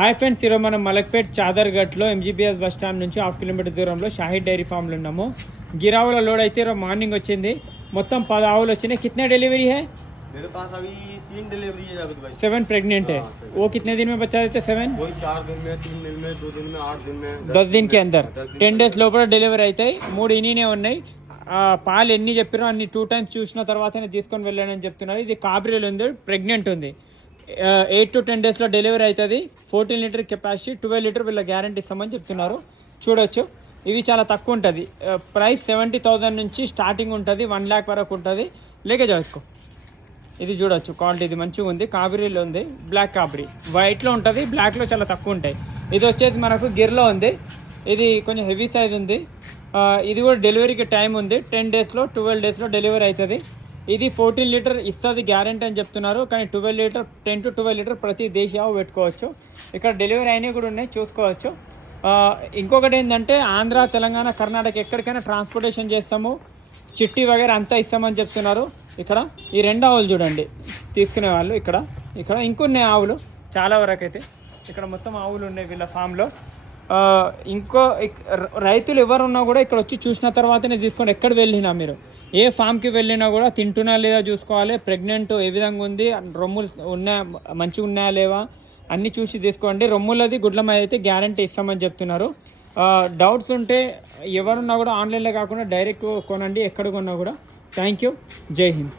Hi friends, ఈరోజు మనం Malakpet చాదర్ఘట్లో MGBS bus stand నుంచి 1/2 కిలోమీటర్ దూరంలో షాహిద్ డైరీ ఫామ్లో ఉన్నాము. గిరావుల లోడ్ అయితే ఈరోజు మార్నింగ్ వచ్చింది. మొత్తం 10 ఆవులు వచ్చినాయి. कितने डिलीवरी है? मेरे पास अभी 3 डिलीवरी है जावेद भाई। 7 प्रेग्नेंट है। वो कितने दिन में बच्चा देते? 7 वही 4 दिन में, 3 दिन में, 2 दिन में, 8 दिन में, 10 दिन के अंदर 10 డేస్ లోపల డెలివరీ అవుతాయి. 3 ఇనినే ఉన్నాయి. పాలు ఎన్ని చెప్పారో అన్ని 2 టైమ్స్ చూసిన తర్వాతనే తీసుకొని వెళ్ళానని చెప్తున్నారు. ఇది కాబరీలు ఉంది, ప్రెగ్నెంట్ ఉంది. 8 to 10 డేస్లో డెలివరీ అవుతుంది. 14 లీటర్ కెపాసిటీ, 12 లీటర్ వీళ్ళ గ్యారంటీ ఇస్తామని చెప్తున్నారు. చూడొచ్చు, ఇవి చాలా తక్కువ ఉంటుంది. ప్రైస్ 70,000 నుంచి స్టార్టింగ్ ఉంటుంది, 1 lakh వరకు ఉంటుంది. లేకే చేసుకో. ఇది చూడొచ్చు, క్వాలిటీ ఇది మంచిగా ఉంది. కాబరీలో ఉంది, బ్లాక్ కాబరీ. వైట్లో ఉంటుంది, బ్లాక్లో చాలా తక్కువ ఉంటాయి. ఇది వచ్చేసి మనకు గిర్లో ఉంది. ఇది కొంచెం హెవీ సైజ్ ఉంది. ఇది కూడా డెలివరీకి టైం ఉంది. 10 డేస్లో 12 డేస్లో డెలివరీ అవుతుంది. ఇది 14 లీటర్ ఇస్తుంది గ్యారంటీ అని చెప్తున్నారు. కానీ 12 లీటర్ 10 to 12 లీటర్ ప్రతి దేశావు పెట్టుకోవచ్చు. ఇక్కడ డెలివరీ అయినవి కూడా ఉన్నాయి, చూసుకోవచ్చు. ఇంకొకటి ఏంటంటే ఆంధ్ర, తెలంగాణ, కర్ణాటక ఎక్కడికైనా ట్రాన్స్పోర్టేషన్ చేస్తాము. చిట్టి వగేరా అంతా ఇస్తామని చెప్తున్నారు. ఇక్కడ ఈ 2 ఆవులు చూడండి తీసుకునే వాళ్ళు. ఇక్కడ ఇంకొన్ని ఆవులు చాలా వరకు అయితే ఇక్కడ మొత్తం ఆవులు ఉన్నాయి వీళ్ళ ఫామ్లో. ఇంకో రైతులు ఎవరున్నా కూడా ఇక్కడ వచ్చి చూసిన తర్వాతనే తీసుకోండి. ఎక్కడ వెళ్ళినా మీరు ఏ ఫామ్కి వెళ్ళినా కూడా తింటున్నా లేదా చూసుకోవాలి. ప్రెగ్నెంట్ ఏ విధంగా ఉంది, రొమ్ములు ఉన్నాయా, మంచిగా ఉన్నాయా లేవా అన్నీ చూసి తీసుకోండి. రొమ్ములది గుడ్లమై అయితే గ్యారంటీ ఇస్తామని చెప్తున్నారు. డౌట్స్ ఉంటే ఎవరున్నా కూడా ఆన్లైన్లో కాకుండా డైరెక్ట్ కొనండి, ఎక్కడ కొన్నా కూడా. Thank you. జై హింద్.